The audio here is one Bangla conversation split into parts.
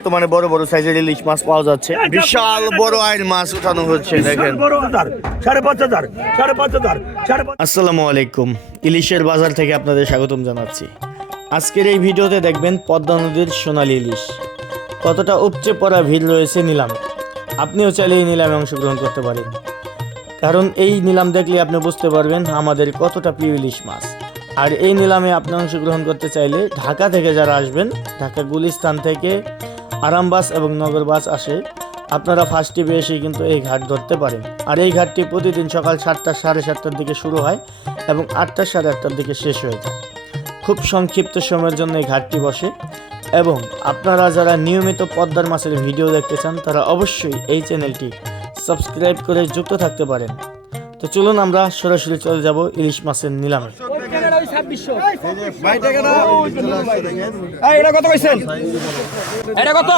বর্তমানে বড় বড় সাইজের ইলিশ মাছ পাওয়া যাচ্ছে। বিশাল বড় আইন মাছ উঠানো হচ্ছে দেখেন। আসসালামু আলাইকুম। ইলিশের বাজার থেকে আপনাদের স্বাগতম জানাচ্ছি। আজকের এই ভিডিওতে দেখবেন পদ্মা নদীর সোনালী ইলিশ। কতটা উপচে পড়া ভিড় রয়েছে নিলাম। আপনিও চাইলে এই নিলামে অংশগ্রহণ করতে পারেন। কারণ এই নিলাম দেখলে আপনি বুঝতে পারবেন আমাদের কতটা প্রিয় ইলিশ মাছ। আর এই নিলামে আপনি অংশগ্রহণ করতে চাইলে ঢাকা থেকে যারা আসবেন ঢাকা গুলিস্তান থেকে আরাম বাস এবং নগর বাস আসে। আপনারা ফার্স্ট টিভি এসে কিন্তু এই ঘাট ধরতে পারেন। আর এই ঘাটটি প্রতিদিন সকাল সাতটা, সাড়ে সাতটার দিকে শুরু হয় এবং আটটা, সাড়ে আটটার দিকে শেষ হয়ে যায়। খুব সংক্ষিপ্ত সময়ের জন্য এই ঘাটটি বসে। এবং আপনারা যারা নিয়মিত পদ্মার মাছের ভিডিও দেখতে চান, তারা অবশ্যই এই চ্যানেলটি সাবস্ক্রাইব করে যুক্ত থাকতে পারেন। তো চলুন আমরা সরাসরি চলে যাব ইলিশ মাছের নিলামে। এটা কত কইছেন? এটা কত?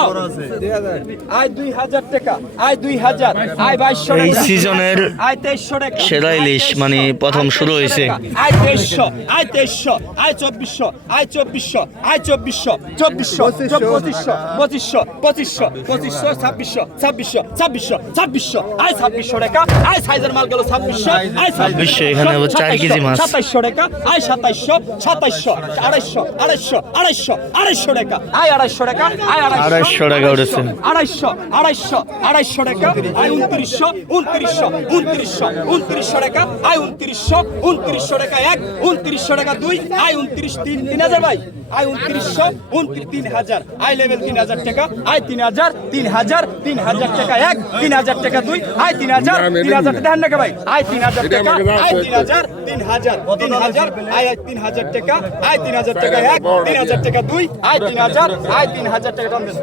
আয় দুই হাজার টাকা আয় দুই হাজার আয় বাইশশো এই সিজনের আয় তেইশশো টাকা। সেরা ইলিশ মানে প্রথম শুরু হয়েছে। আয় তেইশশো আয় তেইশশো আয় চব্বিশশো আয় চব্বিশশো আয় চব্বিশশো চব্বিশশো পঁচিশশো পঁচিশশো পঁচিশশো পঁচিশশো ছাব্বিশশো ছাব্বিশশো ছাব্বিশশো ছাব্বিশশো আয় ছাব্বিশশো টাকা আয় সাইজের মাল গেল ছাব্বিশশো আয় ছাব্বিশশো, এখানে চার কেজি মাছ। সাতাইশশো টাকা আয় সাতাইশশো সাতাইশশো আড়াইশো আড়াইশো আড়াইশো আড়াইশো টাকা। আয় আড়াইশো টাকা আয় আড়াইশো। টাকা উঠেছে। আড়াইশো আড়াইশো আড়াইশো টাকা আয় উনত্রিশশো উনত্রিশশো উনত্রিশশো উনত্রিশশো টাকা আয় উনত্রিশশো উনত্রিশশো টাকা এক উনত্রিশশো টাকা দুই আয় উনত্রিশ তিন তিন হাজার ভাই। আয় উনত্রিশশো উনত্রিশ তিন হাজার। আয় লেভেল তিন হাজার টাকা আয় তিন হাজার তিন হাজার তিন হাজার টাকা এক তিন হাজার টাকা দুই আয় তিন হাজার তিন হাজার টাকা ভাই? আয় তিন হাজার টাকা আয় তিন হাজার তিন হাজার তিন হাজার আয় তিন হাজার টাকা আয় তিন হাজার টাকা এক তিন হাজার টাকা দুই আয় তিন হাজার আয় তিন হাজার টাকা টান দেন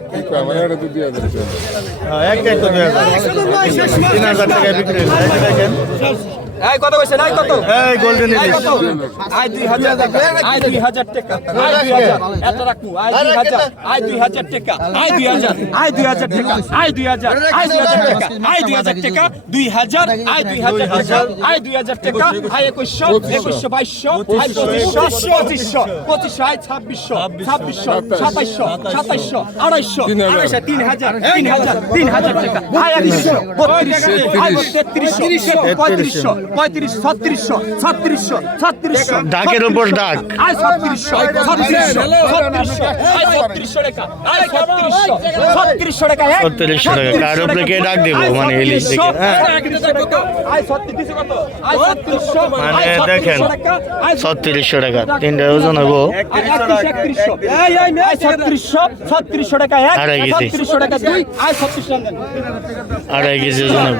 তিন হাজার টাকা বিক্রি দেখেন এই কত কইছে নাই কত এই গোল্ডেন ইলিশ কত আই 2000 টাকা আই 2000 টাকা আই 2000 এত রাখমু আই 2000 আই 2000 টাকা আই 2000 আই 2000 টাকা আই 2000 আই 2000 টাকা আই 2000 টাকা 2000 আই 2000 টাকা আই 2000 টাকা আই 2100 2100 2200 আই 2500 2500 আই 2600 2600 2700 2700 2800 3000 3000 3000 টাকা আই 3200 3200 3300 3500 পঁয়ত্রিশ ছত্রিশশো ছত্রিশশো ছত্রিশশো ডাকের উপর ডাক। আয় ছত্রিশশো ছত্রিশশো ছত্রিশশো আয় ছত্রিশশো টাকা আয় ছত্রিশশো ছত্রিশশো টাকা ছত্রিশশো টাকা। কার উপরে কে ডাক দেবো? মানে ইলিশ হ্যাঁ। মানে দেখেন, ছত্রিশশো টাকা তিনটা ওজন হব। ছত্রিশশো, ছত্রিশশো টাকা আড়াই কেজি। ছত্রিশশো টাকা দুই। আড়াই কেজি ওজন হব।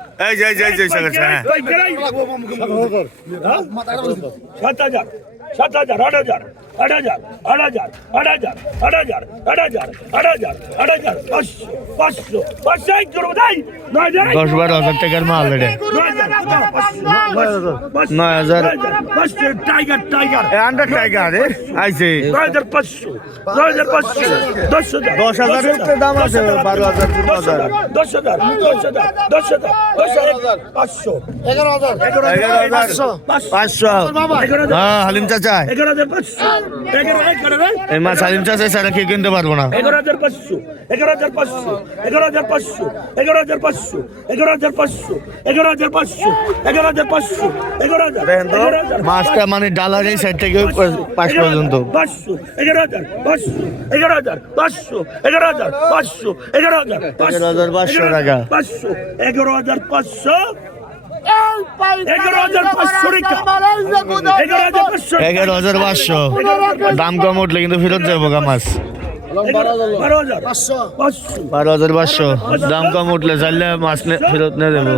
এই যে এই যে এই যে যে, হ্যাঁ সাত হাজার হাজার আট হাজার আট হাজার আট হাজার আট হাজার আট হাজার আট হাজার আট হাজার আট হাজার পাঁচশো পাঁচশো পাঁচশো এক করব তাই নয় হাজার দশ বারো হাজার টাকার মাল এটা। নয় হাজার পাঁচশো হাজার। Tiger tiger. আন্ডার টাইগার আইছে। নয় হাজার পাঁচশো নয় হাজার পাঁচশো দশ হাজার দশ উপরে দাম আছে, বারো হাজার, দশ হাজার দশ হাজার দশ হাজার দশ হাজার দশ হাজার পাঁচশো এগারো হাজার এগারো এগারো হাজার পাঁচশো পাঁচশো। হ্যাঁ হালিম চাচা এই হালিম চাচা ছাড়া কি কিনতে পারব না এগারো হাজার পাঁচশো এগারো হাজার পাঁচশো এগারো হাজার পাঁচশো এগারো হাজার পাঁচশো এগারো হাজার পাঁচশো এগারো হাজার পাঁচশো এগারো হাজার পাঁচশো এগারো হাজার মাছটা মানে ডালার এই সাইড থেকে পাশ পর্যন্ত পাঁচশো এগারো হাজার পাঁচশো এগারো হাজার পাঁচশো এগারো হাজার পাঁচশো এগারো হাজার এগারো হাজার পাঁচশো টাকা। পাঁচশো এগারো হাজার পাঁচশো এগারো পাঁচশো এগারো হাজার পাঁচশো এগারো হাজার পাঁচশো দাম কম উঠলে কিন্তু ফেরত যাব মাছ। বারো হাজার পাঁচশো। দাম কম উঠলে চাইলে মাছ ফেরত নিয়ে দেবো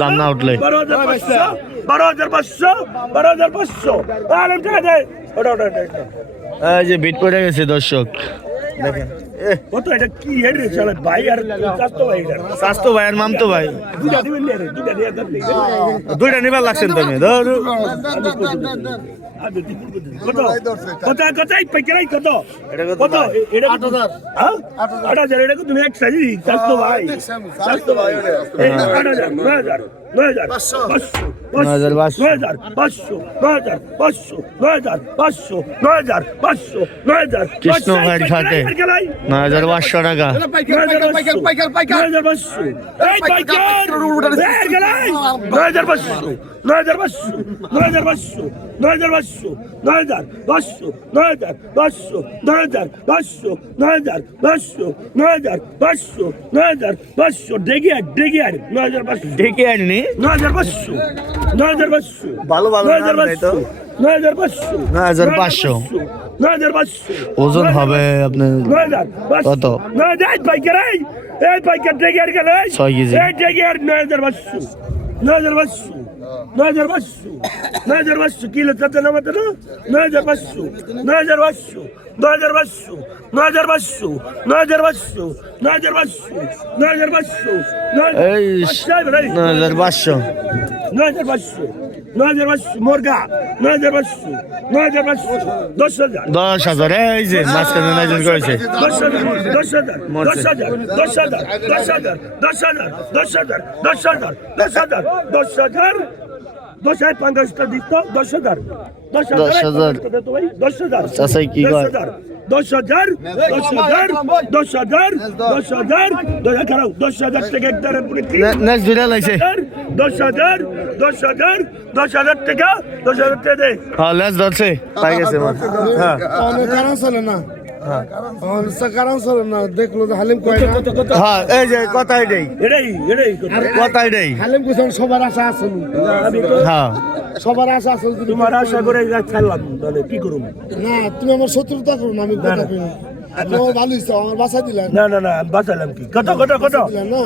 দাম না উঠলে। বারো হাজার পাঁচশো বারো হাজার পাঁচশো এই যে বিট পড়ে গেছে দর্শক। দেখেন। কত এটা কি রে শালা ভাই আর স্বাস্থ্য ভাই এটা। স্বাস্থ্য ভাই আর মামতো ভাই। দুটা দিবেন রে দুটা দিয়ে দিবেন দুইটা নিবার লাগছেন তুমি। ধরো। কত? কত কত? পাইকারাই কত? এটা কত এটা কত? হ্যাঁ? আট হাজার এটা তুমি এক সাজি স্বাস্থ্য ভাই। স্বাস্থ্য ভাই আট হাজার নয় হাজার। নয় হাজার পাঁচশো নয় হাজার পাঁচশো। নয় হাজার পাঁচশো নয় হাজার পাঁচশো নয় হাজার পাঁচশো নয় হাজার পাঁচশো নয় হাজার কৃষ্ণ ভাইয়ের ঘাটে নয় হাজার পাঁচশো টাকা ডেকে ভালো ভালো। নয় হাজার পাঁচশো নয় হাজার পাঁচশো। নয় হাজার পাঁচশো ওজন হবে আপনার কত? নয় হাজার পাইকার এই এই পাইকার ডেগের গেল ছয় কেজি। এই ডেগের নয় হাজার পাঁচশো নয় হাজার পাঁচশো নয় হাজার পাঁচশো নয় হাজার পাঁচশো কিলো চাতে নামাতে না নয় হাজার পাঁচশো নয় হাজার পাঁচশো নয় হাজার পাঁচশো নয় হাজার পাঁচশো নয় হাজার পাঁচশো নয় হাজার পাঁচশো নয় হাজার পাঁচশো এই নয় হাজার পাঁচশো নয় হাজার পাঁচশো নয় হাজার পাঁচশো মোরগা নয় হাজার পাঁচশো নয় হাজার পাঁচশো দশ হাজার দশ হাজার এই যে মাঝখানে নাইজন করেছে দশ হাজার দশ হাজার দশ হাজার দশ হাজার দশ হাজার দশ হাজার দশ হাজার দশ হাজার দশ হাজার দশ হাজার দশ হাজার পঞ্চাশটা দিত দশ হাজার দশ দশ হাজার। দশ হাজার দশ? হাজার দশ হাজার দশ হাজার দশ হাজার দশ হাজার দশ হাজার খারাপ দশ হাজার টাকা একটা পুরো কি? নেক্সট দুইটা লাগছে হাজার, দশ হাজার দশ হাজার দশ হাজার টাকা দশ হাজার টাকা দে। হ্যাঁ লেস ধরছে। পাই গেছে হ্যাঁ। কারণ চলে না। কারণ চলে না দেখল হালিম কয় না। কত কত? হ্যাঁ এই যে কথাই দেই এটাই এটাই কথাই দেই হালিম কুসন সবার আশা আছে। হ্যাঁ। সবার আশা আছে তোমার আশা করে খেললাম তাহলে কি করুম? না তুমি আমার শত্রুতা করো না আমি কথা কই না। বাসা দিলেন না না না বাঁচালাম কি? কত কত কত?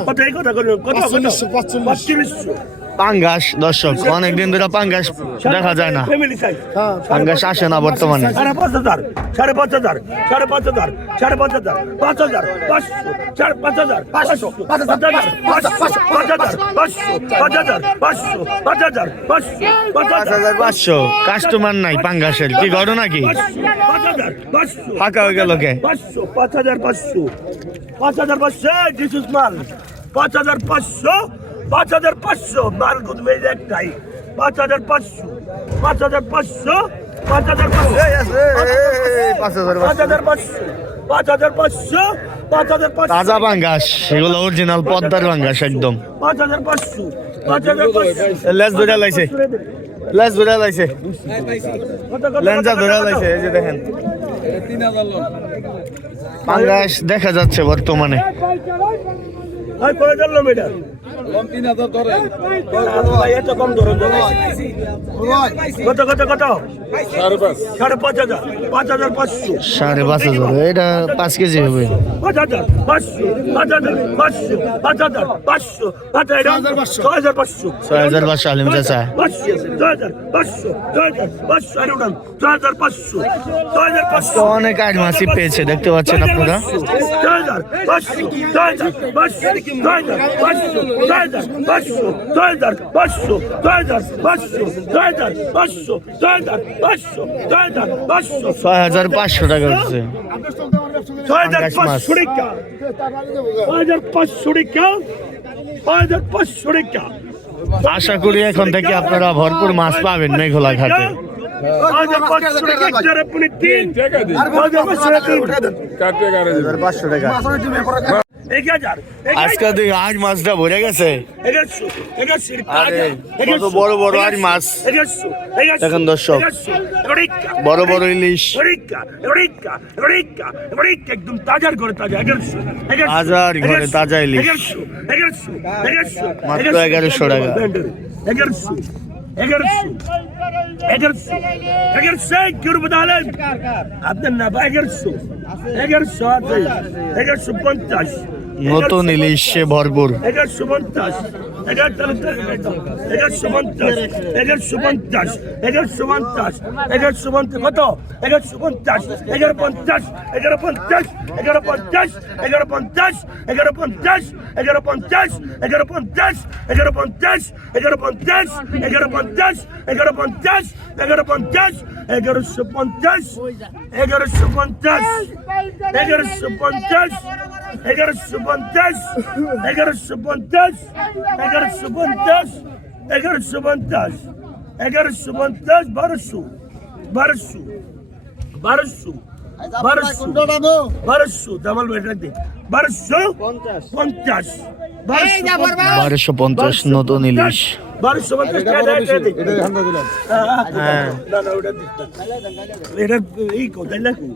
কত এই কথা কত কত? পাঁচচল্লিশশো। পাঙ্গাস দর্শক অনেকদিন ধরে পাঙ্গাস দেখা যায় না ফ্যামিলি সাইজ হ্যাঁ পাঙ্গাস আসে না বর্তমানে সাড়ে পাঁচ হাজার সাড়ে পাঁচ হাজার সাড়ে পাঁচ হাজার সাড়ে পাঁচ হাজার পাঁচ হাজার পাঁচশো সাড়ে পাঁচ হাজার পাঁচশো পাঁচ হাজার পাঁচশো পাঁচ হাজার পাঁচশো পাঁচ হাজার পাঁচশো পাঁচ হাজার পাঁচশো পাঁচ হাজার পাঁচশো কাস্টমার নাই পাঙ্গাসের কি ঘটনা পাঁচশো ফাঁকা হয়ে গেল কে পাঁচশো পাঁচ হাজার পাঁচশো পাঁচ হাজার পাঁচশো পাঁচ হাজার পাঁচশো পাঁচ হাজার পাঁচশো মাল গুদ মেয়ে একটাই পাঁচ হাজার পাঁচশো পাঁচ হাজার পাঁচশো পাঁচ হাজার পাঁচশো পাঁচ হাজার পাঁচ হাজার পাঁচশো পাঁচ হাজার পাঁচশো পাঁচ হাজার পাঁচশো তাজা পাঙ্গাস সেগুলো অরিজিনাল পদ্মার পাঙ্গাস একদম পাঁচ হাজার পাঁচশো পাঁচ হাজার পাঁচশো লেস ধরে লাইছে লেস ধরে লাইছে লেন্সা ধরে লাইছে এই যে দেখেন পাঙ্গাস দেখা যাচ্ছে বর্তমানে আর করে ধরলাম এটা ভাই, এত কম ধরুন কত কত কত সাড়ে পাঁচ হাজার পাঁচ হাজার পাঁচশো সাড়ে পাঁচ হাজার এটা পাঁচ কেজি হবে পাঁচ হাজার পাঁচশো পাঁচ হাজার পাঁচশো পাঁচ হাজার পাঁচশো পাঁচ হাজার ছয় হাজার পাঁচশো ছয় হাজার পাঁচশো আলিম চাচা পাঁচশো ছয় হাজার পাঁচশো ছয় হাজার পাঁচশো আর উঠান ছয় হাজার পাঁচশো ছয় হাজার পাঁচশো অনেক আট মাসি পেয়েছে দেখতে পাচ্ছেন আপনারা ছয় হাজার পাঁচশো ছয় হাজার পাঁচশো ছয় হাজার পাঁচশো Döder, başso, döder, başso, döder, başso, döder, başso, döder, başso, döder, başso. ছয় হাজার পাঁচশো টাকা হচ্ছে ছয় হাজার পাঁচশো টাকা ছয় হাজার পাঁচশো টাকা ছয় হাজার পাঁচশো টাকা আশা করি এখন থেকে আপনারা ভরপুর মাছ পাবেন মেঘলা ঘাটে পাঁচশো টাকা আজকাল তুই আজ মাছটা ভরে গেছে বড় বড় আজ মাছ এখন দর্শক বড় বড় ইলিশ একদম তাজার ঘরে তাজা হাজার ঘরে তাজা ইলিশ মাত্র এগারোশো টাকা এগারোশো এগারোশো এগারোশো এগারোশো কেউ এগারোশো এগারোশো এগারোশো পঞ্চাশ নতুন ইলিশে ভরপুর এগারোশো পঞ্চাশ এগারোশো এগারোশো পঞ্চাশ এগারোশো পঞ্চাশ এগারোশো পঞ্চাশ এগারোশো পঞ্চাশ কত এগারোশো পঞ্চাশ এগারো পঞ্চাশ এগারো পঞ্চাশ এগারো পঞ্চাশ এগারো পঞ্চাশ এগারো পঞ্চাশ এগারো পঞ্চাশ এগারো পঞ্চাশ এগারো পঞ্চাশ এগারো পঞ্চাশ এগারো পঞ্চাশ এগারো পঞ্চাশ এগারো পঞ্চাশ এগারোশো পঞ্চাশ এগারোশো পঞ্চাশ এগারোশো পঞ্চাশ এগারোশো পঞ্চাশ এগারোশো পঞ্চাশ এগারোশো পঞ্চাশ এগারোশো পঞ্চাশ এগারোশো পঞ্চাশ বারোশো বারোশো বারোশো বারোশো জামাল বেটা বারোশো পঞ্চাশ বারোশো পঞ্চাশ নতুন ইলিশ বারোশো পঞ্চাশ। এটা এই লেখো